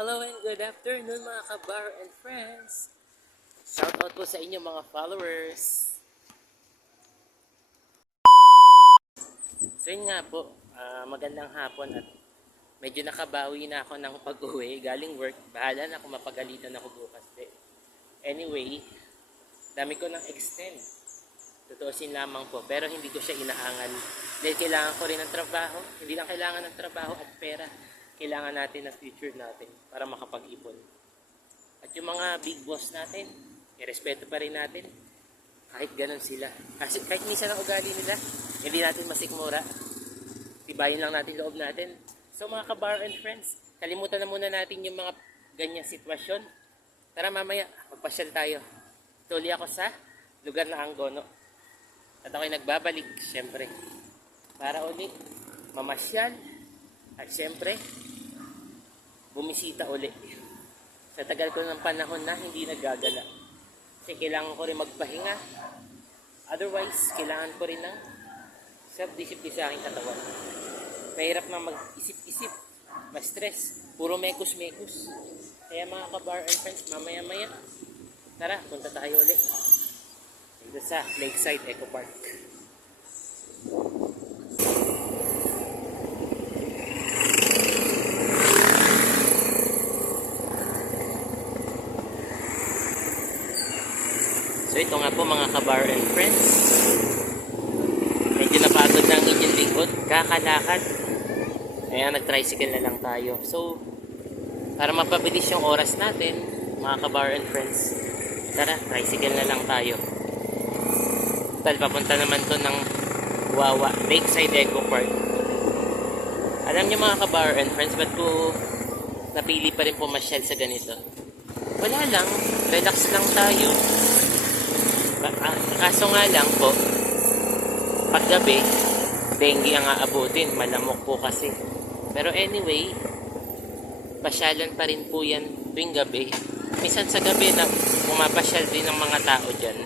Hello and good afternoon mga kabar and friends. Shout out po sa inyo mga followers. So yun nga po, magandang hapon at medyo nakabawi na ako ng pag-uwi galing work. Bahala na kung mapagalitan ako bukas. Anyway, dami ko ng extend. Tutuusin lamang po pero hindi ko siya inaangan. Dahil kailangan ko rin ng trabaho. Hindi lang kailangan ng trabaho at pera. Kailangan natin ng future natin para makapag-ipon. At yung mga big boss natin, irespeto pa rin natin. Kahit ganun sila. Kasi kahit minsan ang ugali nila, hindi natin masikmura. Tibayin lang natin loob natin. So mga ka-bar and friends, kalimutan na muna natin yung mga ganyang sitwasyon. Tara mamaya, magpasyal tayo. Tuli ako sa lugar na Angono. At ako'y nagbabalik, syempre. Para ulit mamasyal. At syempre, bumisita uli. Sa tagal ko ng panahon na hindi nagagala. Kasi kailangan ko rin magpahinga. Otherwise, kailangan ko rin ng self-discipline sa aking katawan. Mahirap na mag-isip-isip. Ma-stress. Puro mekus-mekus. Kaya mga ka-bar and friends, mamaya-maya, tara, punta tayo ulit. Dito sa Lakeside Eco Park. So ito nga po mga ka-bar and friends, medyo napagod na ang inyong lingkod, kakalakad, kaya nag-tricycle na lang tayo. So para mapabilis yung oras natin mga ka-bar and friends, tara, tricycle na lang tayo. Tal, papunta naman to ng Wawa, Lakeside Eco Park. Alam niyo mga ka-bar and friends, ba't ko napili pa rin pumasyal sa ganito? Wala lang, relax lang tayo. Kaso nga lang po, paggabi, dengue ang aabutin, malamok po kasi. Pero anyway, pasyalan pa rin po yan tuwing gabi. Minsan sa gabi na pumapasyal din ng mga tao dyan.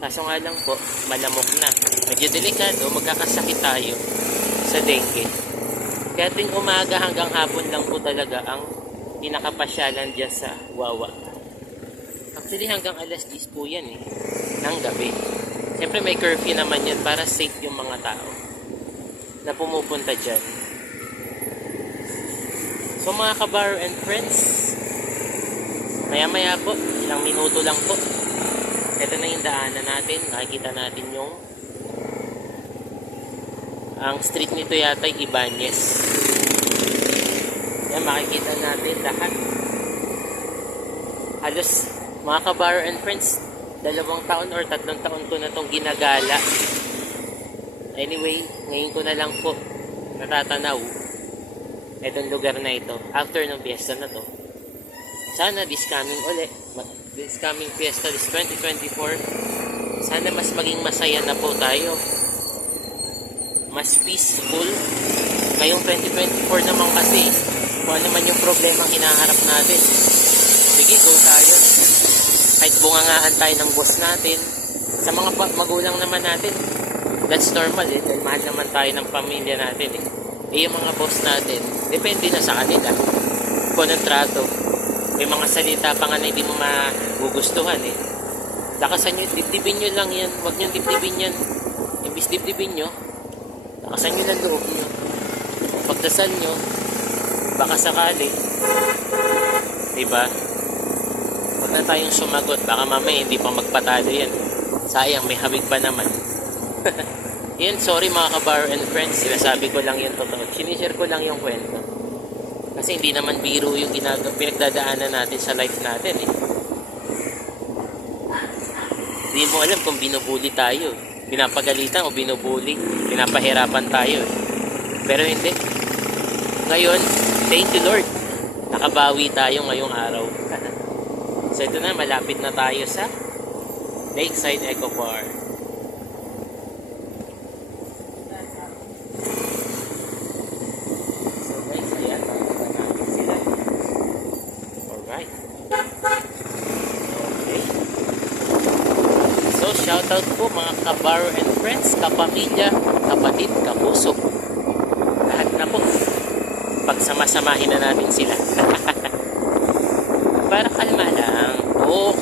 Kaso nga lang po, malamok na. Medyo delikado, magkakasakit tayo sa dengue. Kaya tuwing umaga hanggang hapon lang po talaga ang pinakapasyalan dyan sa Wawa. Actually hanggang alas 10 po yan ng gabi. Siyempre may curfew naman yan para safe yung mga tao na pumupunta dyan. So mga ka-bar and friends, maya-maya po, ilang minuto lang po. Ito na yung daanan natin. Nakikita natin yung ang street nito yata ay Ibanez. Yan, makikita natin lahat. Halos mga ka-bar and friends, 2 taon or 3 taon ko na itong ginagala. Anyway, ngayon ko na lang po natatanaw itong lugar na ito after ng fiesta na to. Sana this coming fiesta, this 2024, sana mas maging masaya na po tayo, mas peaceful. Ngayong 2024 naman kasi kung ano man yung problema hinaharap natin, sige, go tayo. Kahit bungangaan tayo ng boss natin, sa mga magulang naman natin, that's normal dahil mahal naman tayo ng pamilya natin yung mga boss natin, depende na sa kanila kung anong trato. May mga salita pa nga na hindi mo magugustuhan lakasan nyo, dibdibin nyo lang yan, huwag nyo dibdibin yan. Imbis dibdibin nyo, lakasan nyo lang loob nyo, pagdasal nyo, baka sakali, diba? Huwag na tayong sumagot, baka mamaya hindi pa magpatalo yan, sayang may hawig pa naman. Yan, sorry mga ka-bar and friends, sinasabi ko lang yung totoo, sinishare ko lang yung kwento kasi hindi naman biro yung pinagdadaanan natin sa life natin Hindi mo alam kung binubuli tayo, pinapagalitan o binubuli, pinapahirapan tayo pero hindi. Ngayon, thank you Lord, nakabawi tayo ngayong araw. So ito na, malapit na tayo sa Lakeside Eco Park. So guys, ayan, nakikita natin sila. Alright. Okay. So shoutout po mga ka-bar and friends, kapamilya, kapatid, kapuso. Lahat na po. Pagsamasamahin na natin sila.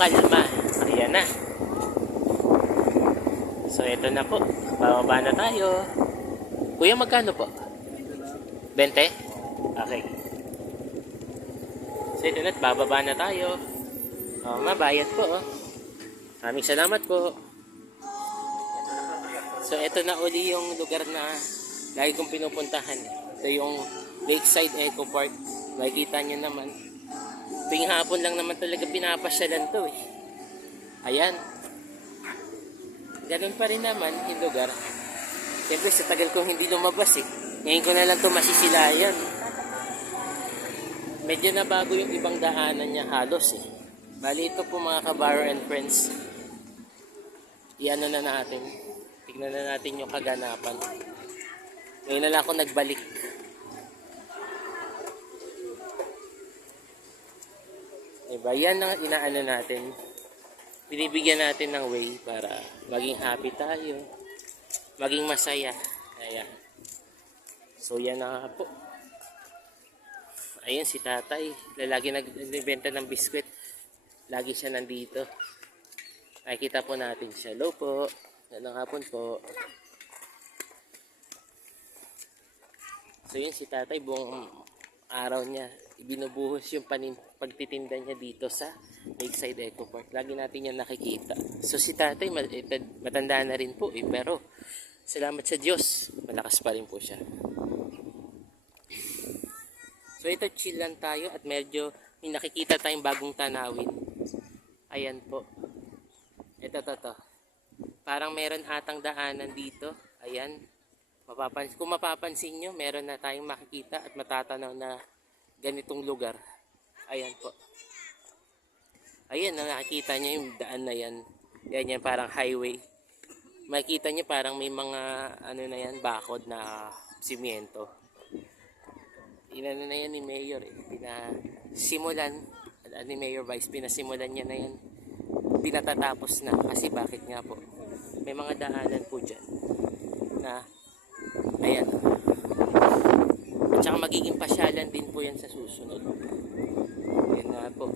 kalma. Ayan na. So ito na po. Bababa na tayo. Kuya, magkano po? 20? Okay. So ito na, bababa na tayo. Mabayad po. Maraming salamat po. So ito na uli yung lugar na lagi kong pinupuntahan. Ito yung Lakeside Eco Park. Makikita nyo naman. Tuwing hapon lang naman talaga pinapasyalan to eh. Ayan. Ganun pa rin naman yung lugar. Siyempre sa tagal kong hindi lumabas eh. Ngayon ko na lang ito masisilayan. Medyo na bago yung ibang daanan niya halos eh. Bali ito po mga kabaro and friends. Iano na natin. Tignan na natin yung kaganapan. Ngayon na lang ako nagbalik. Diba? Yan ang inaano natin. Binibigyan natin ng way para maging happy tayo. Maging masaya. Ayan. So yan na nga po. Ayun si tatay. Lagi nagbenta ng biskwit. Lagi siya nandito. Nakikita po natin siya. Hello po. Ganang hapon po. So yun si tatay buong araw niya. Ibinubuhos yung pagtitinda niya dito sa Lakeside Eco Park. Lagi natin yan nakikita. So si tatay matanda na rin po eh. Pero salamat sa Diyos. Malakas pa rin po siya. So ito chill lang tayo at medyo may nakikita tayong bagong tanawin. Ayan po. Ito. Parang meron atang daanan dito. Ayan. Kung mapapansin nyo, meron na tayong makikita at matatanaw na ganitong lugar. Ayan po. Ayan, nakikita nyo yung daan na yan. Yan parang highway. Makikita nyo parang may mga ano na yan, bakod na simyento. Inano na yan ni Mayor eh. Pinasimulan ni Mayor Vice, pinasimulan niya na yan. Pinatatapos na. Kasi bakit nga po? May mga daanan po dyan na ayan. At saka magiging pasyalan din po yan sa susunod. Yan na po.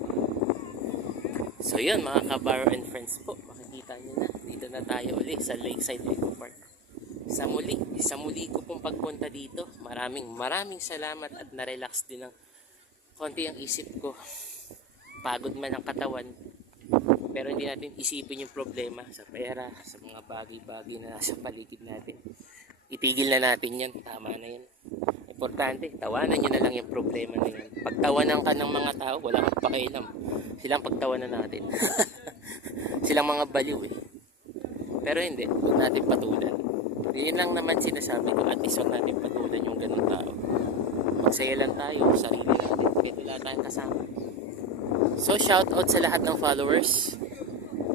So yun mga kabaro and friends po. Makikita nyo na. Dito na tayo ulit sa Lakeside Eco Park. Sa muli ko pong pagpunta dito. Maraming salamat at na-relax din ng konti ang isip ko. Pagod man ang katawan. Pero hindi natin isipin yung problema sa pera, sa mga bagay-bagay na nasa paligid natin. Itigil na natin yan. Tama na yan. Importante, tawanan nyo na lang yung problema na yan. Pagtawanan ka ng mga tao, wala kang pakialam. Silang pagtawanan natin. Silang mga baliw eh. Pero hindi, huwag natin patulan. Yun lang naman sinasabi ko, at least huwag natin patulan yung ganun tao. Magsaya lang tayo, sarili natin, kahit wala tayong kasama. So shout out sa lahat ng followers.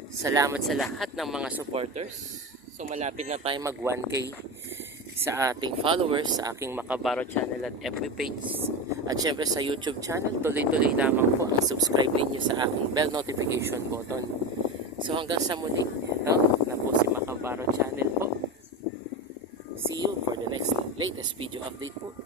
Salamat sa lahat ng mga supporters. So malapit na tayo mag 1K sa ating followers, sa aking Makabaro channel at FB page. At syempre sa YouTube channel, tuloy-tuloy lamang po ang subscribe ninyo sa aking bell notification button. So hanggang sa muli, ito na po si Makabaro channel po. See you for the next latest video update po.